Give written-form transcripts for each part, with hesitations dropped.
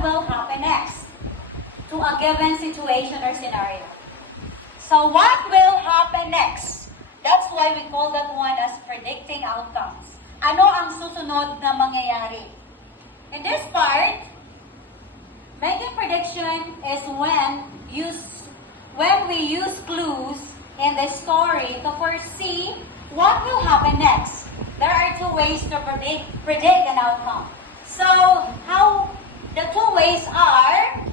what will happen next to a given situation or scenario. So what will happen next? That's why we call that one as predicting outcomes. Ano ang susunod na mangyayari? In this part, making prediction is when we use clues in the story to foresee what will happen next. There are two ways to predict an outcome. So, the two ways are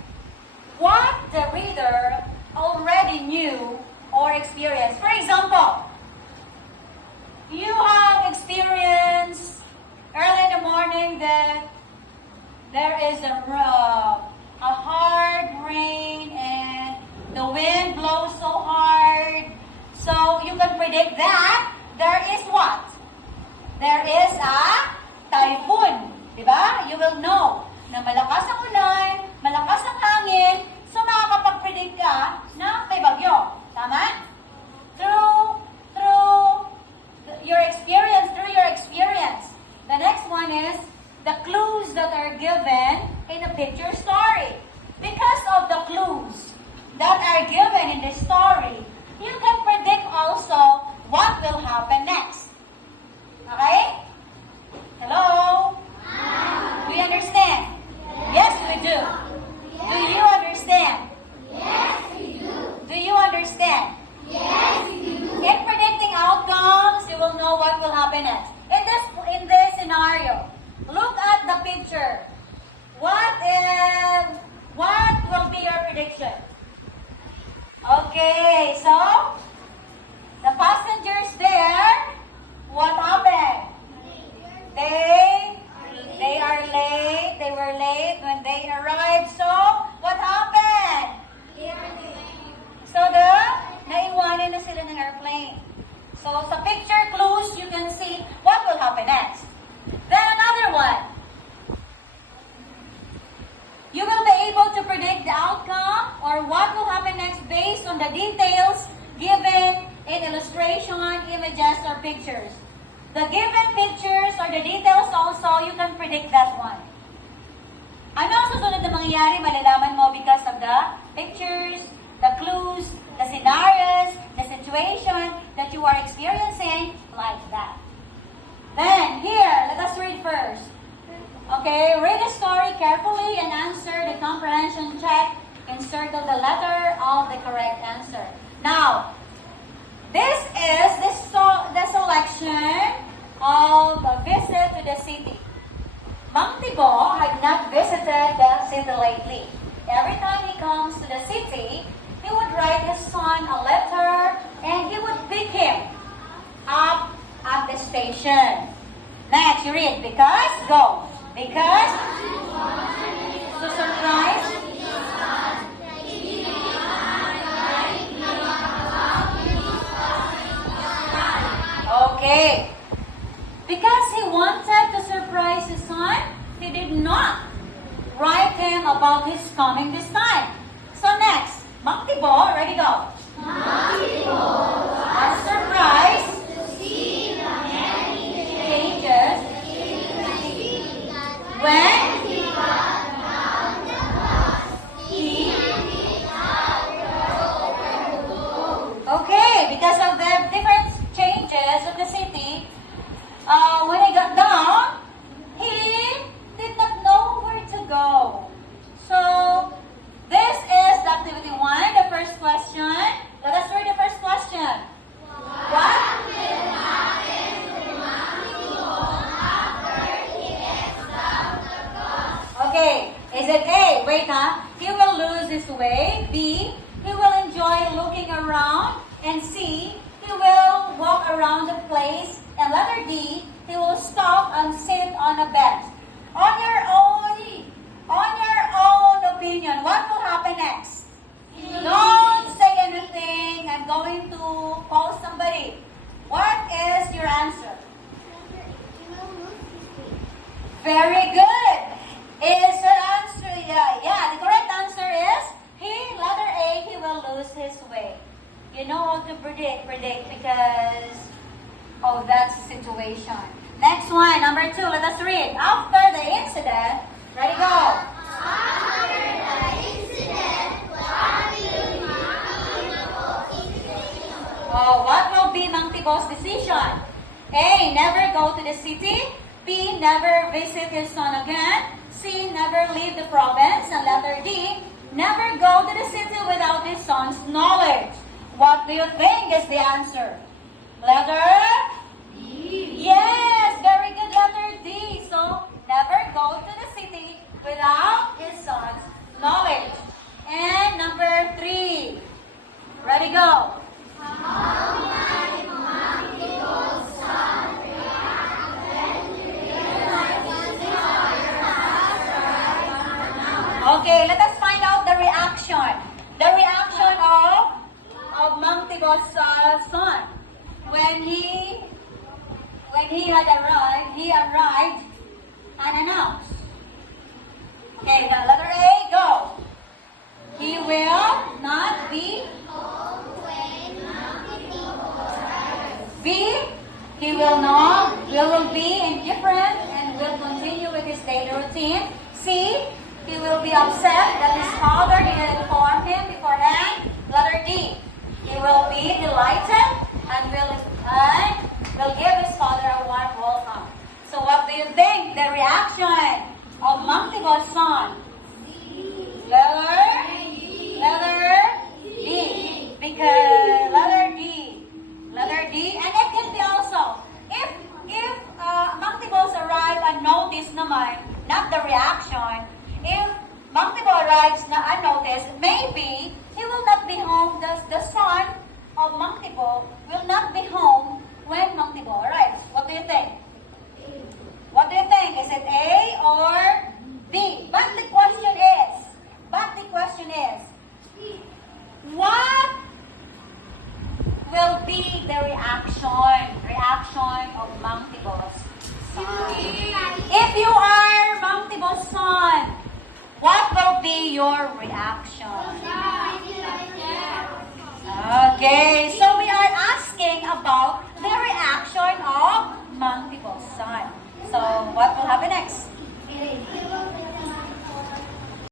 what the reader already knew or experienced. For example, you have experienced early in the morning that there is a hard rain and the wind blows so hard. So you can predict that there is what? There is a typhoon. Diba? You will know na malakas ang ulan, malakas ang hangin, so makakapag-predict ka na may bagyo. Tama? Through your experience. The next one is the clues that are given in the picture story. Because of the clues that are given in the story, you can predict also what will happen next. Okay? Hello? We understand? Yes, we do. Do you understand? Yes, we do. Do you understand? Yes, we do. In predicting outcomes, you will know what will happen next. In this scenario, look at the picture. What will be your prediction? Okay, so the passengers there, what happened? They are late. They were late when they arrived. So what happened? So naiwanan na sila ng airplane. So sa picture clues, you can see what will happen next. Then another one. You will be able to predict the outcome or what will happen next based on the details given in illustration, images, or pictures. The given pictures or the details also, you can predict that one. Ano ang susunod na mangyayari? Malalaman mo because of the pictures, the clues, the scenarios, the situation that you are experiencing, like that. Then, here, let us read first. Okay, read the story carefully and answer the comprehension check and circle the letter of the correct answer. Now, this is the selection of a visit to the city. Mang Tibo had not visited the city lately. Every time he comes to the city, he would write his son a letter and he would pick him up at the station. Next, you read, because, go. Because, to surprise, okay. Because he wanted to surprise his son, he did not write him about his coming this time. So next, Mang Tibo, ready, go. Was surprised To see the many changes when he got down the bus. he, He got over the road. okay, because of the different changes of the city, when he got down, he did not know where to go. So, this is the activity 1, the first question. Let us read the first question. What? Will happen to Mommy after he gets down the bus? Okay, is it A? Wait, he will lose his way. B, he will enjoy looking around. And C, he will walk around the place. And letter D, he will stop and sit on a bench. On your own opinion, what will happen next? Don't say anything. I'm going to call somebody. What is your answer? Very good. Is your answer, yeah, the correct answer is letter A, he will lose his way. You know how to predict because of that situation. Next one, number 2, let us read. After the incident, ready, go. Oh, what will be Mang Tibo's decision? A. Never go to the city. B. Never visit his son again. C. Never leave the province. And letter D. Never go to the city without his son's knowledge. What do you think is the answer? Letter D. Yes, very good, letter D. So, never go to the city without his son's knowledge. And number 3. Ready, go. Okay, let us find out the reaction. The reaction of Mang Tibo's son when he arrived unannounced. Okay, the letter A, go. He will not be. B, he will be indifferent and will continue with his daily routine. C, he will be upset that his father didn't inform him beforehand. Letter D, he will be delighted and will give his father a warm welcome. So what do you think the reaction of Mang Tibo's son? Letter D. Because letter D, and it can be also if Mang Tibo's arrive unnoticed naman, not the reaction. If Mang Tibo arrives na unnoticed, maybe he will not be home. The son of Mang Tibo will not be home when Mang Tibo arrives. What do you think? What do you think? Is it A or B? But the question is, what will be the reaction of Mang Tibo's son? If you are Mang Tibo's son, what will be your reaction?